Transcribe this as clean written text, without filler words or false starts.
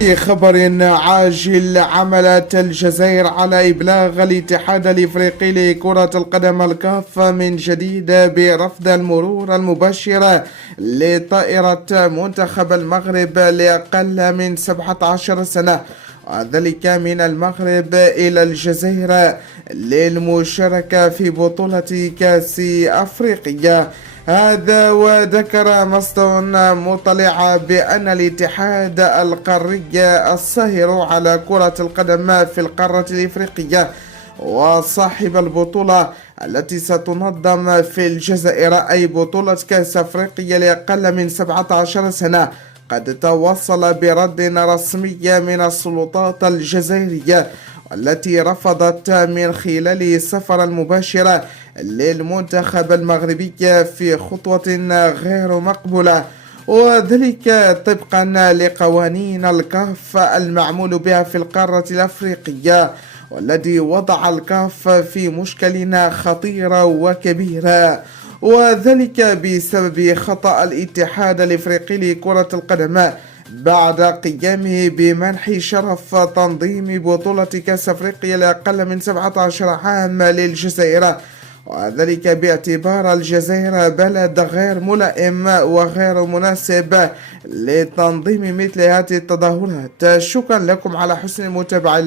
في خبر عاجل، عملت الجزائر على إبلاغ الاتحاد الإفريقي لكرة القدم الكاف من جديد برفض المرور المباشر لطائرة منتخب المغرب لأقل من 17 سنة، وذلك من المغرب إلى الجزائر للمشاركة في بطولة كأس أفريقيا. هذا وذكر مصدر مطلع بأن الاتحاد القاري الساهر على كرة القدم في القارة الإفريقية وصاحب البطولة التي ستنظم في الجزائر، أي بطولة كأس أفريقيا لأقل من 17 سنة، قد توصل برد رسمي من السلطات الجزائرية، التي رفضت من خلال السفر المباشر للمنتخب المغربي في خطوة غير مقبولة، وذلك طبقا لقوانين الكاف المعمول بها في القارة الأفريقية، والذي وضع الكاف في مشكل خطير وكبير، وذلك بسبب خطأ الاتحاد الإفريقي لكرة القدم بعد قيامه بمنح شرف تنظيم بطولة كأس أفريقيا لأقل من 17 عام للجزائر، وذلك باعتبار الجزائر بلد غير ملائم وغير مناسب لتنظيم مثل هذه التظاهرات. شكرا لكم على حسن المتابعة.